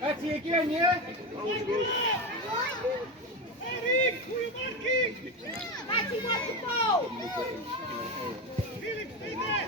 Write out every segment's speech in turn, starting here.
Matty again, yeah? Eric, who you marking? Matty, what's the ball? Felix, stay there.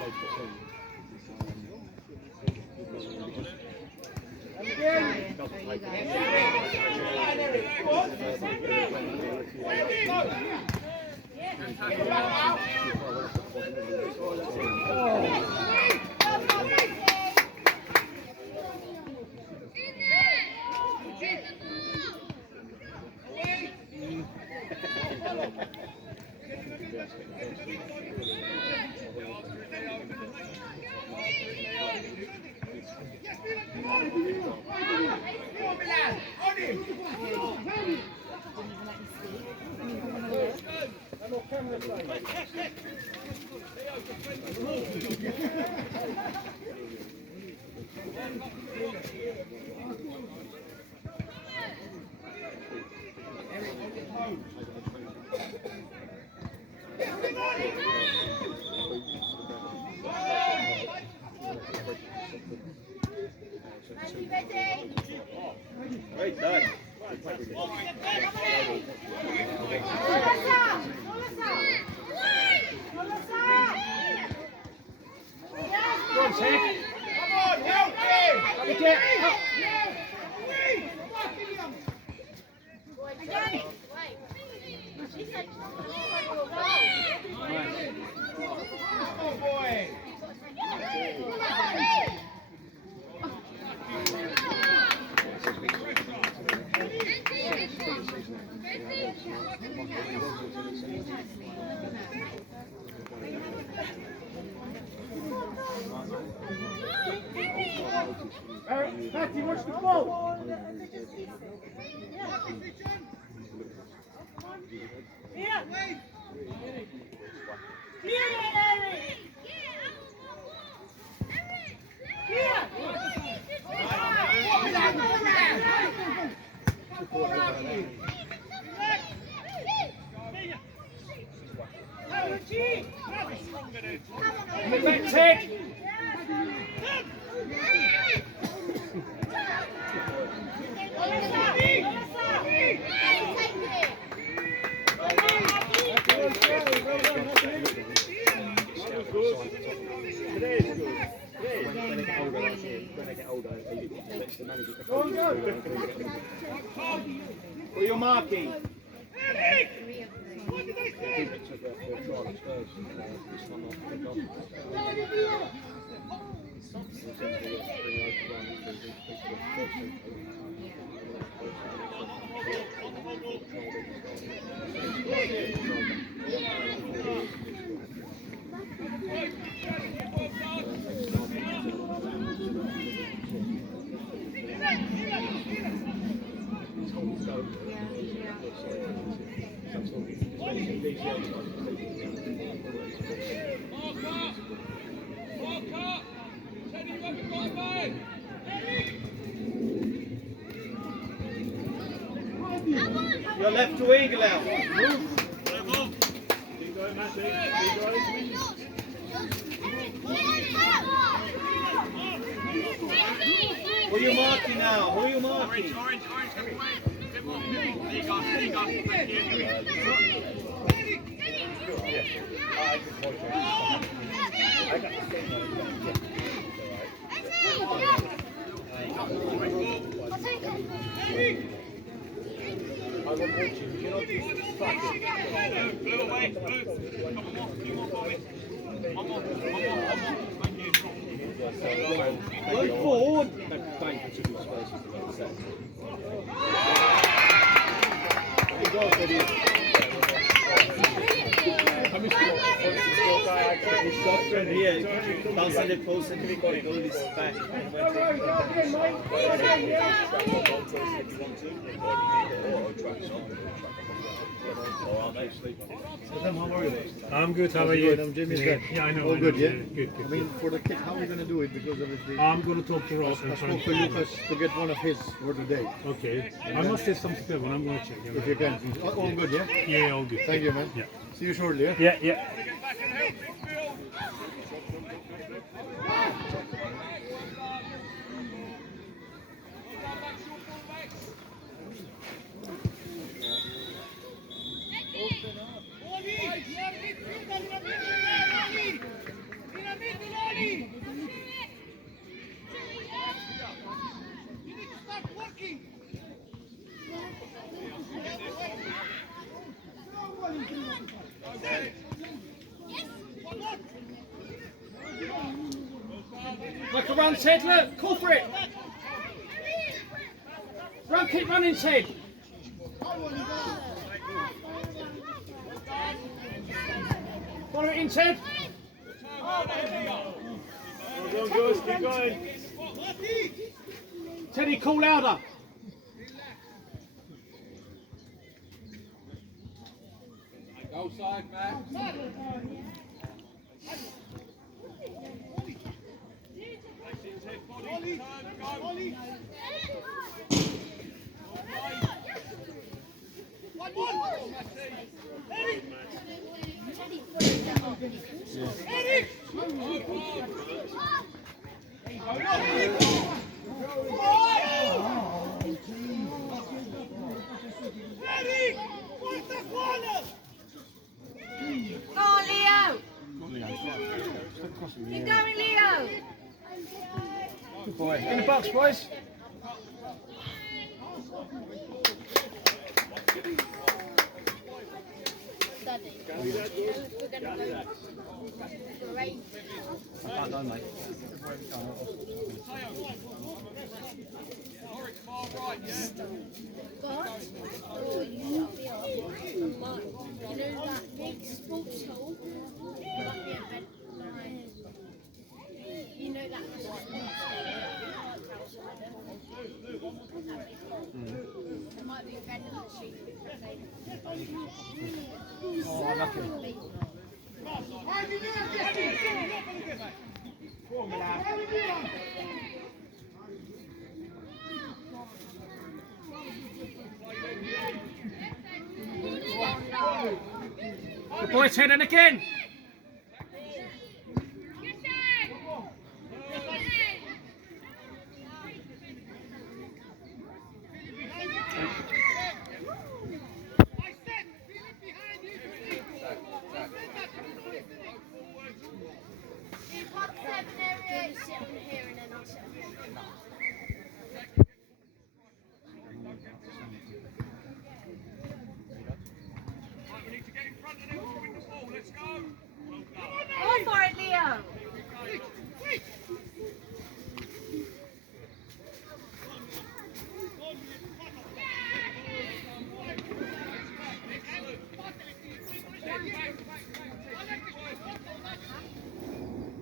Great done. Go on, Ted. Come on, help him! Let me get up. Oh boy! Matty, watch the ball. Back, Ted. Go on, go. Who are you marking? Eric! What did I say? You're left to eagle out. Who are you marking now? Who are you marking? Orange, bit more. There you go, thank you. I will watch you. You're not just fuck it. Blue away, blue. Couple more, few more for me. One more. Thank you. Go forward. Thank you. well, Teddy. Yeah, bouncing the post and he got it all his back. I'm good. How are you? I'm Jimmy's Yeah, dad. yeah, I know. All I good, know, yeah? Good. I mean, for the kids, how are we going to do it? Because obviously, I'm going to talk to Ross I and try spoke to Lucas to get one of his for today. Okay. I must have something to but I'm going to check. Yeah, If you can. All good, yeah? yeah, all good. Thank you, man. Yeah. See you shortly, yeah? Yeah, yeah. Get back and help midfield. Look around, Ted, look, call for it. Run, keep running, Ted. Follow it in, Ted. Keep going. Teddy, call louder. Go side, Matt. Go on, Leo! Keep going, Leo! Good boy. In the box, boys. I don't, mate. God, oh, you know that big sports hall? You know that sports There might be a vending machine. Oh, lucky. Good boy, Ted, and again. You've got 7 areas sitting here and then I'll sit here. We need to get in front of them to win the ball. Let's go. Go for it, Leo!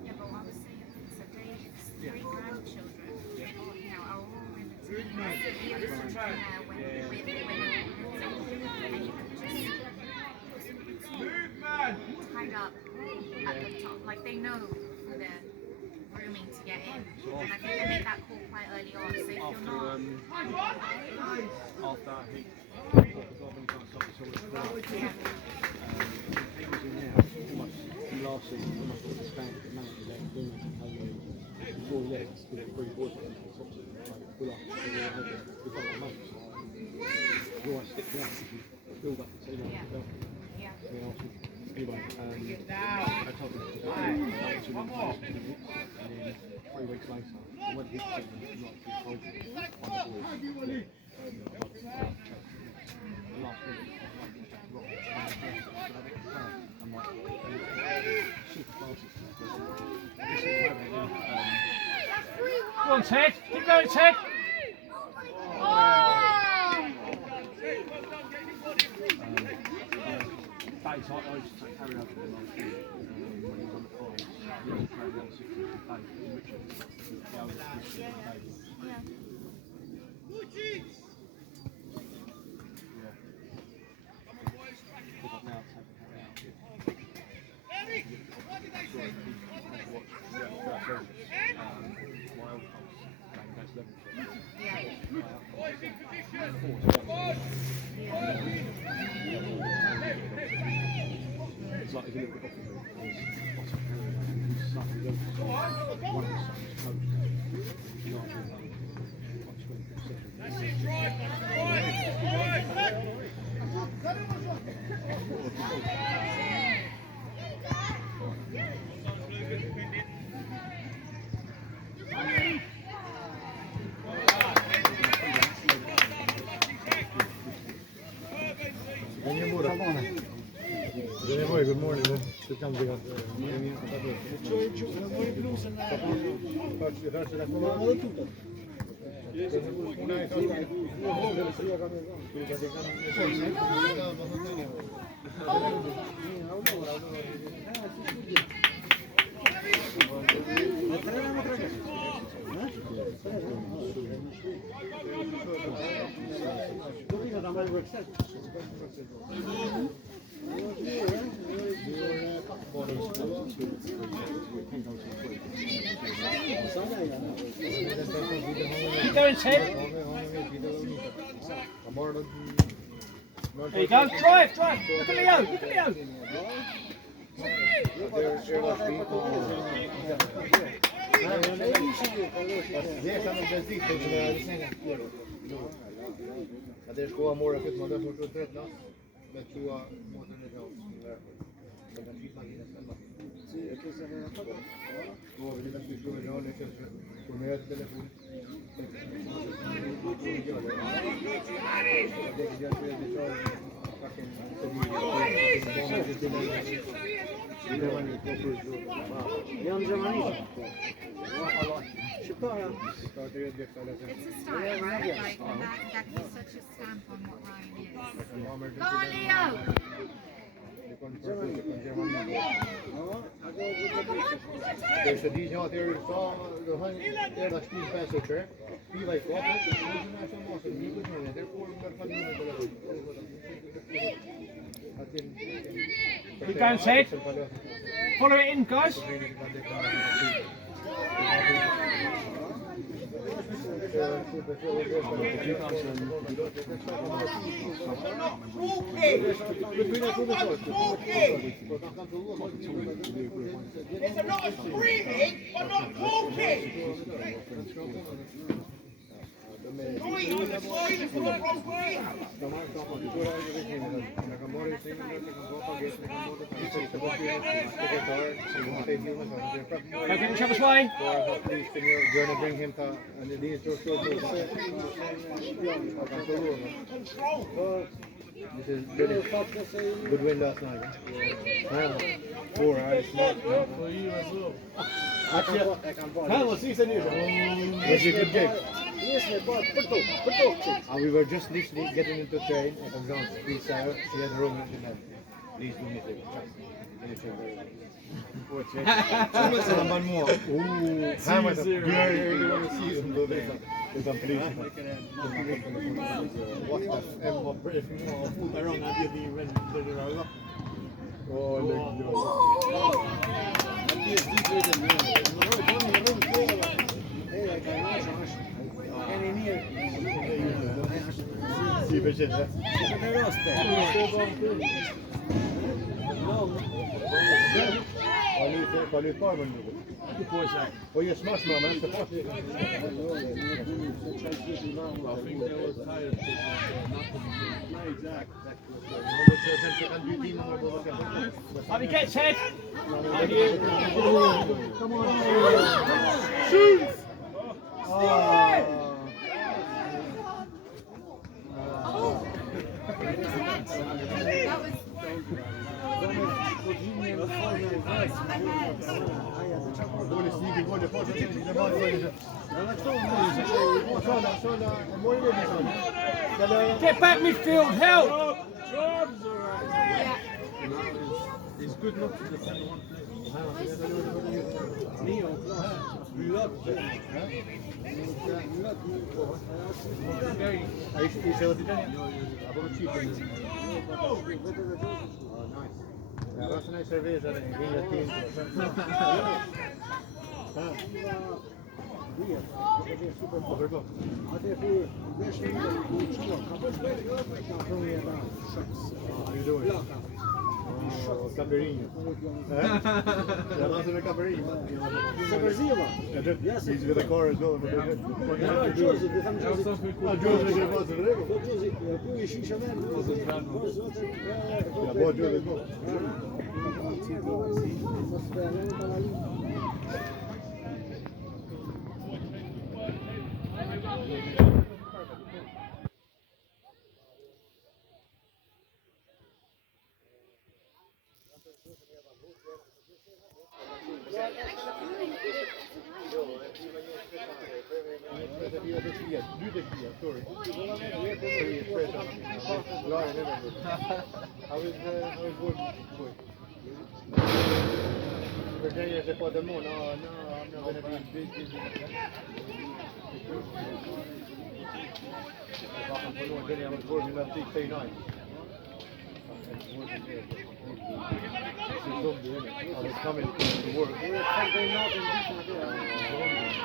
Yeah, but what I was saying is that Dave's 3 grandchildren, you know, are all in the team. He was there when and you could just tied up at the top, like they know they're grooming to get in. And I think they made that call quite early on. So if you're not, After I think, I forgot when he can't stop it, so it's he was in there almost last season, almost got the stand the manager there doing it, and 4 legs to get 3 boys on the top of it, like full up, we've got our mates. You always stick me up if you build up the team on yourself. yeah. Anyway, I told him to go to the house and then 3 weeks later, I went to his team and not too cold. One of the boys. Last week, I'm like, super classes. Go on, Ted. Keep going, Ted. Oh! pace. I used to take Harry over there last year when he was on the farm. He was carrying on 60 Dave Richard. The oldest Christian Dave. Yeah. Yeah. But now it's taken Harry out. Eric, what did I say? My old coach, that's level. Yeah. Boys in position. Boys. It's like if you look at Oxford, there's Oscar Harry, his son, his eldest son, one of his sons coached That's it, drive. Drive. Drive. Good morning. Keep going, Ted. There you go. Drive, drive. Look at Leo. Look at Leo. Adesso qua mora che ma dopo tutto no? La tua moto ne ho. Sì, e che se ne fa. Vuoi vedere che tu non è che come il telefono. Young Germany. It's a style, right? Like, that is such a stamp on what Ryan is. Go on, Leo! There's a DJ out there who saw the hundred, they're like Steve Passover. He like what? Keep going, Ted. Follow it in, guys. There's a lot of screaming, but not talking. Going on the side is the wrong way. Go get each other's way. Please, can you gonna bring him to and the these two This is really good win last night. Yeah. 4 hours. For you as well. Actually, was a good game. And we were just literally getting into the train and I'm down to Please had a room in that. Please do me a favor. Someone more. Ooh, how much? Yeah, you want to see him do this? I'm pleased. What the f? If you want to put around, I didn't even know. Sì, invece qual è il poi che puoi sai? Poi io smash ma man, I think they were tired Up you get, Ted. Come on. Shoot! Get back midfield, help! It's good not to defend one player. Nio klarar I showed it. I want to cheat it. Oh, nice. Ja, was een cerveza dan? Ik ging dat team. How you doing? Oh, Camperinho. Ja, dat is een Camperinho. He's with a car as well. Joseph was een regel. Ja, boa Joseph. Virginia se può del mondo, no, I'm not gonna be busy. I was working at 639. I was coming to work. So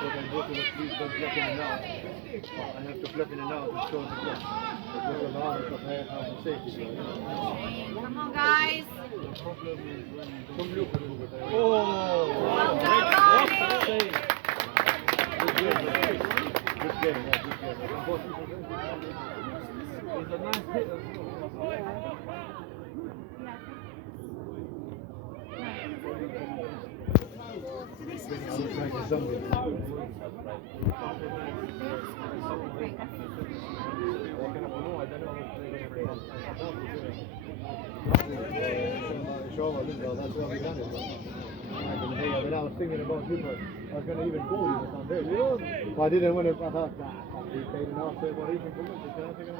I go to the police, don't plug in and out. I have to plug in and out and show the clock. It was allowed because I have a safety. Come on, guys. Come look at it. Well done, Ronnie. Good game. Good game. It's a nice hit. I was trying to zombie. That's why we done it. I was thinking about you, but I was going to even call you or something. Well, I didn't want to. I thought, nah, we paid enough. So what even for me? Can I take it?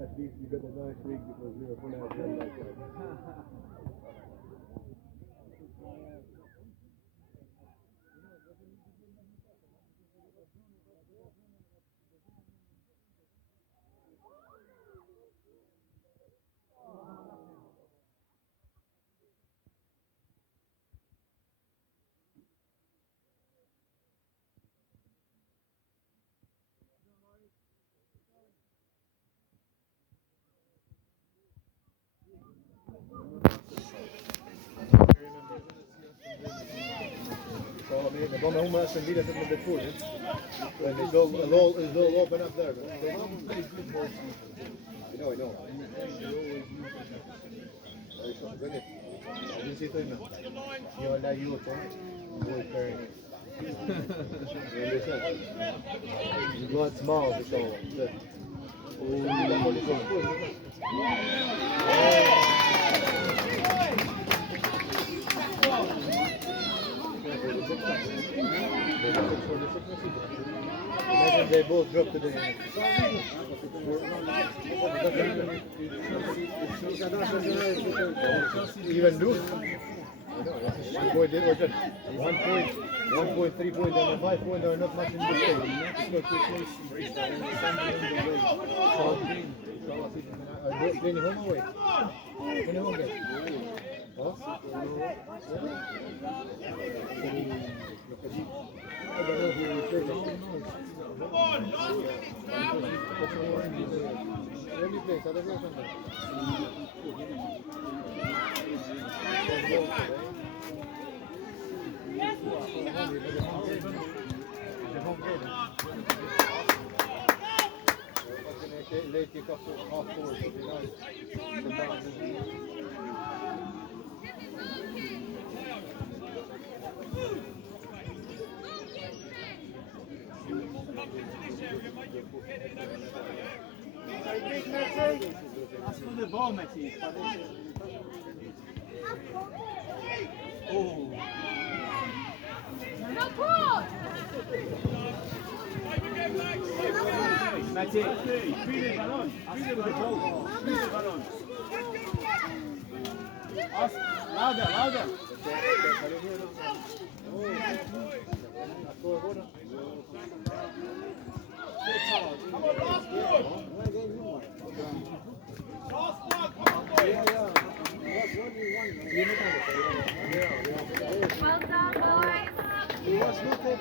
At least you got a nice week because we were full of them like that. De bommen hoe maar zijn die dat met de voet. And it's all open up there. I know. You see it now. You're like you, you understand? You go small, so. Imagine they both drop to the even do. Boy, they were just 1 point, 1.3 point, and 5 point are not much in the game. Playing home away. In home game. Huh? I don't know who will play them. Where do you play? South Africa? Late kick off to half forward. That's for the ball, Matty. Oh. No cross! Matty, feed the ballon. Feed the ball. Feed the ballon. Ask, louder. Come on, last one. Last one, come on, boys. Well done, boys. Wasn't it?